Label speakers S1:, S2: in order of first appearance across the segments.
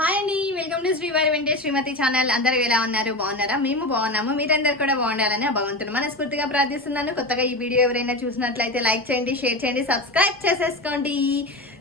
S1: Hi అండి welcome to శ్రీవారి వెంటే శ్రీమతి ఛానల్ అందరూ ఎలా ఉన్నారు? బాగున్నారా? మేము బాగున్నాము. మీరందరూ కూడా బాగుండాలని భగవంతుని మనస్ఫూర్తిగా ప్రార్థిస్తున్నాను. కొత్తగా ఈ వీడియో ఎవరైనా చూసినట్లయితే లైక్ చేయండి షేర్ చేయండి సబ్స్క్రైబ్ చేసేసుకోండి.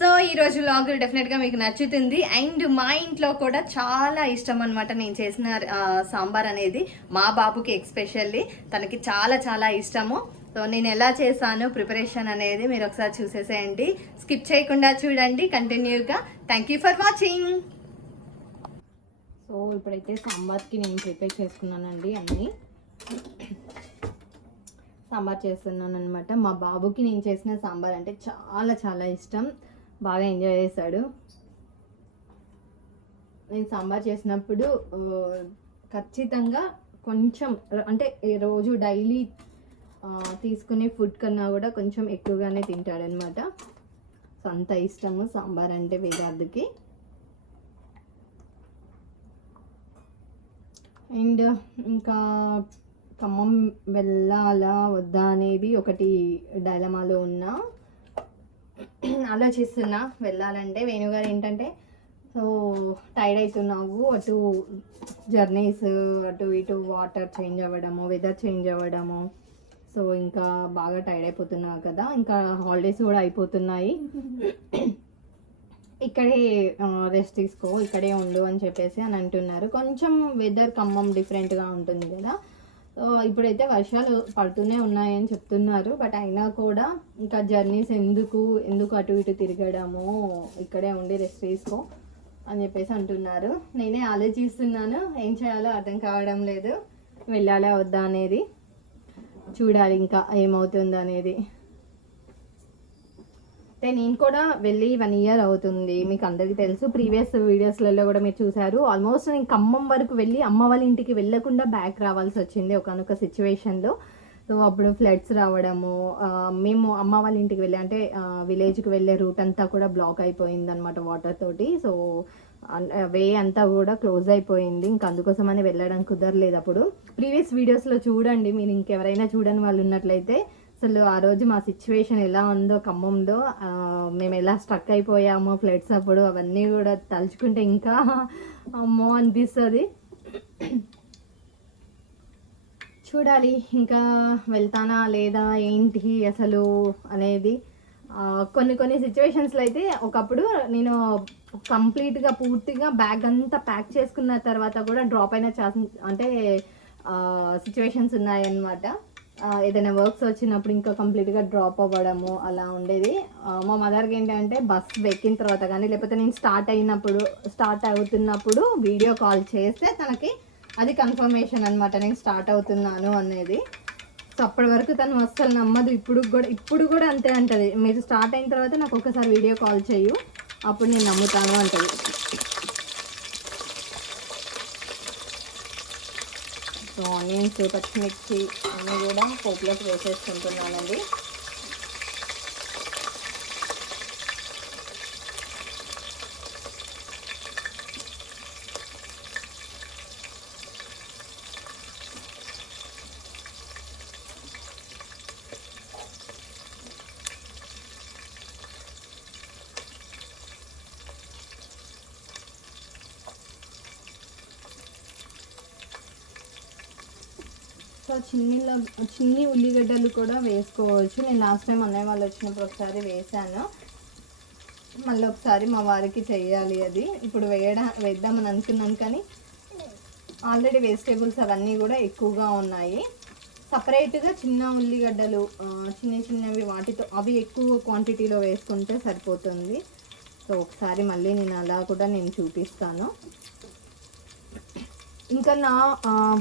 S1: సో ఈ రోజు లాగ్ డెఫినెట్గా మీకు నచ్చుతుంది. అండ్ మా ఇంట్లో కూడా చాలా ఇష్టం అనమాట నేను చేసిన సాంబార్ అనేది. మా బాబుకి ఎక్స్పెషల్లీ తనకి చాలా చాలా ఇష్టము. సో నేను ఎలా చేశాను ప్రిపరేషన్ అనేది మీరు ఒకసారి చూసేసేయండి. స్కిప్ చేయకుండా చూడండి కంటిన్యూగా thank you for watching
S2: so ఇప్పుడైతే సాంబార్కి నేను ప్రిపేర్ చేసుకున్నానండి అన్నీ. సాంబార్ చేస్తున్నాను అనమాట మా బాబుకి నేను చేసిన సాంబార్ అంటే చాలా చాలా ఇష్టం. బాగా ఎంజాయ్ చేశాడు. నేను సాంబార్ చేసినప్పుడు ఖచ్చితంగా కొంచెం అంటే ఈ రోజు డైలీ తీసుకునే ఫుడ్ కన్నా కూడా కొంచెం ఎక్కువగానే తింటాడనమాట సో అంత ఇష్టము సాంబార్ అంటే విద్యార్థికి అండ్ ఇంకా ఖమ్మం వెళ్ళాలా వద్దా అనేది ఒకటి డైలమాలో ఉన్నా. ఆలోచిస్తున్నా వెళ్ళాలంటే. వేణుగారు ఏంటంటే సో టైర్డ్ అవుతున్నావు అటు జర్నీస్ అటు ఇటు వాటర్ చేంజ్ అవ్వడము వెదర్ చేంజ్ అవ్వడము. సో ఇంకా బాగా టైర్డ్ అయిపోతున్నావు కదా. ఇంకా హాలిడేస్ కూడా అయిపోతున్నాయి. ఇక్కడే రెస్ట్ తీసుకో ఇక్కడే ఉండు అని చెప్పేసి అని అంటున్నారు. కొంచెం వెదర్ ఖమ్మం డిఫరెంట్గా ఉంటుంది కదా. సో ఇప్పుడైతే వర్షాలు పడుతూనే ఉన్నాయని చెప్తున్నారు. బట్ అయినా కూడా ఇంకా జర్నీస్ ఎందుకు ఎందుకు అటు ఇటు తిరగడము ఇక్కడే ఉండి రెస్ట్ తీసుకో అని చెప్పేసి అంటున్నారు. నేనే ఆలోచిస్తున్నాను ఏం చేయాలో అర్థం కావడం లేదు. వెళ్ళాలా వద్దా అనేది. చూడాలి ఇంకా ఏమవుతుంది అనేది అయితే నేను కూడా వెళ్ళి వన్ ఇయర్ అవుతుంది మీకు అందరికీ తెలుసు. ప్రీవియస్ వీడియోస్లలో కూడా మీరు చూసారు ఆల్మోస్ట్ నేను ఖమ్మం వరకు వెళ్ళి అమ్మ వాళ్ళ ఇంటికి వెళ్ళకుండా బ్యాక్ రావాల్సి వచ్చింది ఒకనొక సిచ్యువేషన్లో. సో అప్పుడు ఫ్లడ్స్ రావడము మేము అమ్మ వాళ్ళ ఇంటికి వెళ్ళి అంటే విలేజ్కి వెళ్ళే రూట్ అంతా కూడా బ్లాక్ అయిపోయింది అనమాట వాటర్ తోటి. సో వే అంతా కూడా క్లోజ్ అయిపోయింది. ఇంకా అందుకోసమని వెళ్ళడం కుదరలేదు అప్పుడు. ప్రీవియస్ వీడియోస్లో చూడండి మీరు ఇంకెవరైనా చూడని వాళ్ళు ఉన్నట్లయితే అసలు ఆ రోజు మా సిచ్యువేషన్ ఎలా ఉందో ఖమ్మంలో మేము ఎలా స్ట్రక్ అయిపోయామో ఫ్లడ్స్ అప్పుడు అవన్నీ కూడా తలుచుకుంటే ఇంకా అమ్మో అనిపిస్తుంది. చూడాలి ఇంకా వెళ్తానా లేదా ఏంటి అసలు అనేది. కొన్ని కొన్ని సిచ్యువేషన్స్లో అయితే ఒకప్పుడు నేను కంప్లీట్గా పూర్తిగా బ్యాగ్ అంతా ప్యాక్ చేసుకున్న తర్వాత కూడా డ్రాప్ అయిన ఛాన్స్ అంటే సిచ్యువేషన్స్ ఉన్నాయన్నమాట. ఏదైనా వర్క్స్ వచ్చినప్పుడు ఇంకా కంప్లీట్గా డ్రాప్ అవ్వడము అలా ఉండేది. మా మదర్కి ఏంటంటే బస్ ఎక్కిన తర్వాత కానీ లేకపోతే నేను స్టార్ట్ అయినప్పుడు స్టార్ట్ అవుతున్నప్పుడు వీడియో కాల్ చేస్తే తనకి అది కన్ఫర్మేషన్ అనమాట నేను స్టార్ట్ అవుతున్నాను అనేది. సో అప్పటి వరకు తను అస్సలు నమ్మదు. ఇప్పుడు కూడా ఇప్పుడు కూడా అంతే అంటది. మీరు స్టార్ట్ అయిన తర్వాత నాకు ఒకసారి వీడియో కాల్ చేయు అప్పుడు నేను నమ్ముతాను అంటది. ఆనియన్స్ పచ్చిమిర్చి అన్నీ కూడా పోపులోకి వేసేసుకుంటున్నానండి. సో చిన్ని చిన్ని ఉల్లిగడ్డలు కూడా వేసుకోవచ్చు. నేను లాస్ట్ టైం అన్నయ్య వాళ్ళు వచ్చినప్పుడు ఒకసారి వేసాను మళ్ళీ ఒకసారి మా వారికి చేయాలి అది. ఇప్పుడు వేయడం వేద్దామని అనుకున్నాను కానీ ఆల్రెడీ వెజిటేబుల్స్ అవన్నీ కూడా ఎక్కువగా ఉన్నాయి. సపరేట్గా చిన్న ఉల్లిగడ్డలు చిన్న చిన్నవి వాటితో అవి ఎక్కువ క్వాంటిటీలో వేసుకుంటే సరిపోతుంది. సో ఒకసారి మళ్ళీ నేను అలా కూడా నేను చూపిస్తాను. ఇంకా నా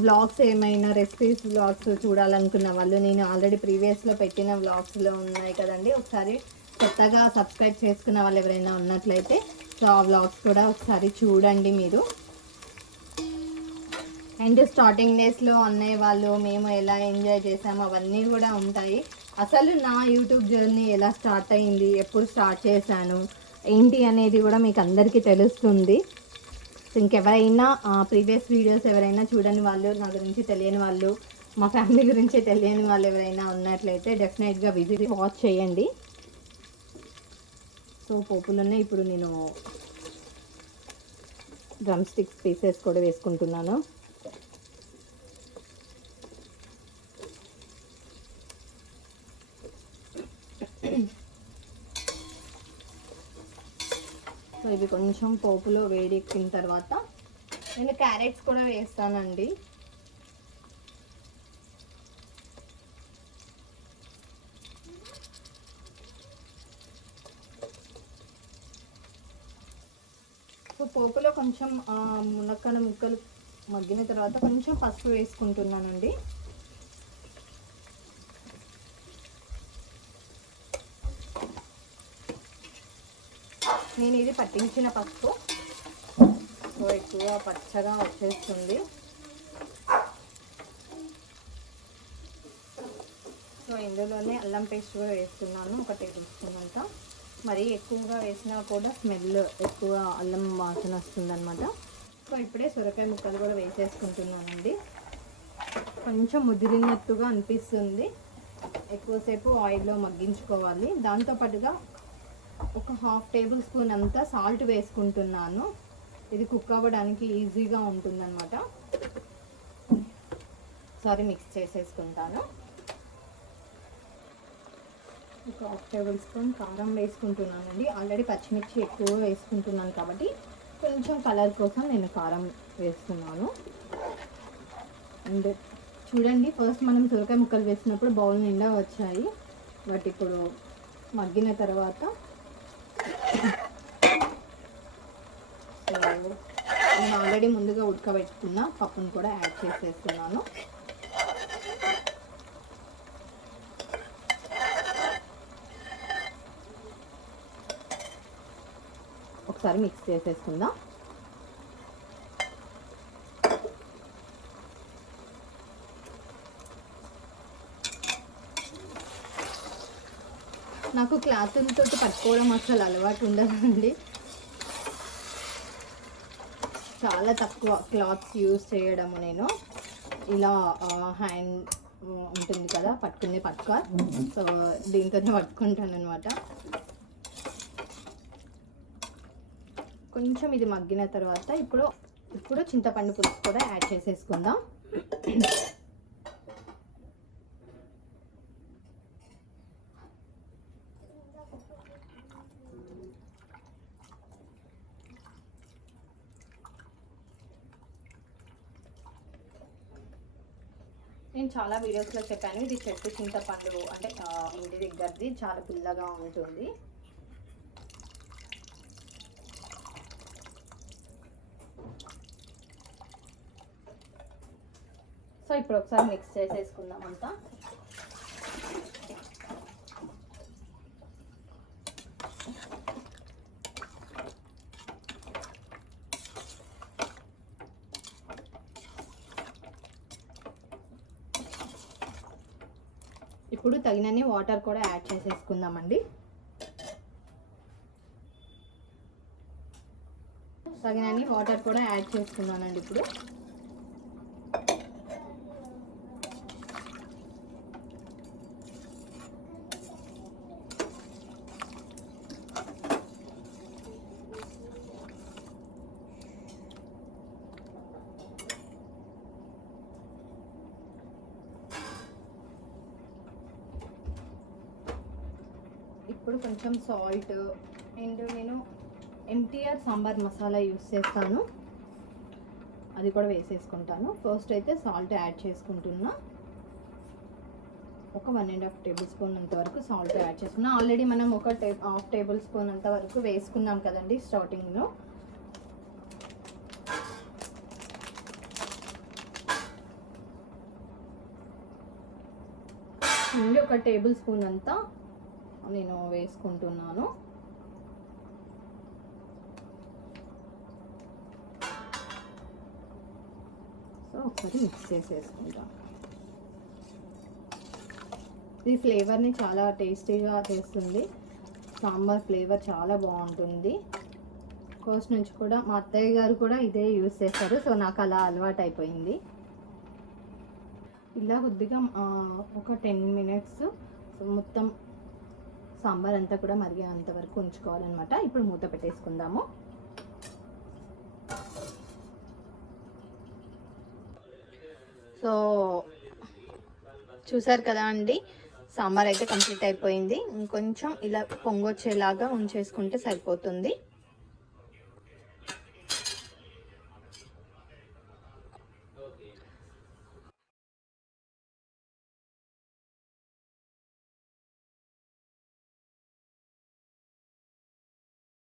S2: వ్లాగ్స్ ఏమైనా రెసిపీస్ వ్లాగ్స్ చూడాలనుకున్న వాళ్ళు నేను ఆల్రెడీ ప్రీవియస్లో పెట్టిన వ్లాగ్స్లో ఉన్నాయి కదండి ఒకసారి కొత్తగా సబ్స్క్రైబ్ చేసుకున్న వాళ్ళు ఎవరైనా ఉన్నట్లయితే సో ఆ వ్లాగ్స్ కూడా ఒకసారి చూడండి మీరు. అండ్ స్టార్టింగ్ డేస్లో అన్నయ్య వాళ్ళు మేము ఎలా ఎంజాయ్ చేసాము అవన్నీ కూడా ఉంటాయి. అసలు నా యూట్యూబ్ జర్నీ ఎలా స్టార్ట్ అయింది ఎప్పుడు స్టార్ట్ చేశాను ఏంటి అనేది కూడా మీకు అందరికీ తెలుస్తుంది. సో ఇంకెవరైనా ప్రీవియస్ వీడియోస్ ఎవరైనా చూడని వాళ్ళు నా గురించి తెలియని వాళ్ళు మా ఫ్యామిలీ గురించి తెలియని వాళ్ళు ఎవరైనా ఉన్నట్లయితే డెఫినెట్గా విజిట్ వాచ్ చేయండి. సో పోపులోనే ఇప్పుడు నేను డ్రమ్ స్టిక్స్ పీసెస్ కూడా వేసుకుంటున్నాను. సో ఇవి కొంచెం పోపులో వేడెక్కిన తర్వాత నేను క్యారెట్స్ కూడా వేస్తానండి. సో పోపులో కొంచెం ఆ, మునక్కాడ ముక్కలు మగ్గిన తర్వాత కొంచెం పసుపు వేసుకుంటున్నానండి. నేను ఇది పట్టించిన పసుపు సో ఎక్కువ పచ్చగా వచ్చేస్తుంది. సో ఇందులోనే అల్లం పేస్ట్ కూడా వేస్తున్నాను ఒక టేబుల్ స్పూన్ అంత. మరీ ఎక్కువగా వేసినా కూడా స్మెల్ ఎక్కువ అల్లం వాసన వస్తుంది అనమాట సో ఇప్పుడే సొరకాయ ముక్కలు కూడా వేసేసుకుంటున్నానండి. కొంచెం ముదిరినట్టుగా అనిపిస్తుంది. ఎక్కువసేపు ఆయిల్లో మగ్గించుకోవాలి. దాంతోపాటుగా ఒక హాఫ్ టేబుల్ స్పూన్ అంతా సాల్ట్ వేసుకుంటున్నాను. ఇది కుక్ అవ్వడానికి ఈజీగా ఉంటుందన్నమాట. సారీ మిక్స్ చేసేసుకుంటాను. ఒక హాఫ్ టేబుల్ స్పూన్ కారం వేసుకుంటున్నానండి. ఆల్రెడీ పచ్చిమిర్చి ఎక్కువ వేసుకుంటున్నాను కాబట్టి కొంచెం కలర్ కోసం నేను కారం వేస్తున్నాను. అండ్ చూడండి ఫస్ట్ మనం సొరకాయ ముక్కలు వేసినప్పుడు బౌల్ నిండా వచ్చాయి. బట్ ఇప్పుడు మగ్గిన తర్వాత సో నేను ఆల్రెడీ ముందుగా ఉడకబెట్టుకున్న పప్పును కూడా యాడ్ చేసేస్తున్నాను. ఒకసారి మిక్స్ చేసేసుకుందాం. నాకు క్లాతులతో పట్టుకోవడం అసలు అలవాటు ఉండదండి. చాలా తక్కువ క్లాత్స్ యూస్ చేయడము నేను. ఇలా హ్యాండ్ ఉంటుంది కదా పట్టుకునే పట్టుక సో దీంతోనే పట్టుకుంటాను అనమాట కొంచెం ఇది మగ్గిన తర్వాత ఇప్పుడు ఇప్పుడు చింతపండు పులుసు కూడా యాడ్ చేసేసుకుందాం. నేను చాలా వీడియోస్లో చెప్పాను ఇది చెట్టు చింతపండు అంటే ఇంటి దగ్గరది చాలా పిల్లగా ఉంటుంది. సో ఇప్పుడు ఒకసారి మిక్స్ చేసేసుకుందాం అంతా. ఇప్పుడు తగినన్ని వాటర్ కూడా యాడ్ చేసేసుకుందామండి. తగినన్ని వాటర్ కూడా యాడ్ చేసుకున్నానండి ఇప్పుడు. ఇప్పుడు కొంచెం సాల్ట్ అండ్ నేను ఎంటీఆర్ సాంబార్ మసాలా యూస్ చేస్తాను. అది కూడా వేసేసుకుంటాను. ఫస్ట్ అయితే సాల్ట్ యాడ్ చేసుకుంటున్నా. ఒక one and half tablespoon అంత వరకు సాల్ట్ యాడ్ చేసుకున్నా. ఆల్రెడీ మనం ఒక టే హాఫ్ టేబుల్ స్పూన్ అంత వరకు వేసుకున్నాం కదండి స్టార్టింగ్లో నుండి ఒక టేబుల్ స్పూన్ అంతా నేను వేసుకుంటున్నాను. సో ఒకసారి మిక్స్ చేసేసుకుంటాను ఈ ఫ్లేవర్ని చాలా టేస్టీగా చేస్తుంది. సాంబార్ ఫ్లేవర్ చాలా బాగుంటుంది. కోస్ట్ నుంచి కూడా మా అత్తయ్య గారు కూడా ఇదే యూస్ చేస్తారు. సో నాకు అలా అలవాటు అయిపోయింది. ఇలా కొద్దిగా ఒక టెన్ మినిట్స్ మొత్తం సాంబార్ అంతా కూడా మరిగేంత వరకు ఉంచుకోవాలన్నమాట. ఇప్పుడు మూత పెట్టేసుకుందాము. సో చూసారు కదా అండి? సాంబార్ అయితే కంప్లీట్ అయిపోయింది. ఇంకొంచెం ఇలా పొంగొచ్చేలాగా ఉంచేసుకుంటే సరిపోతుంది.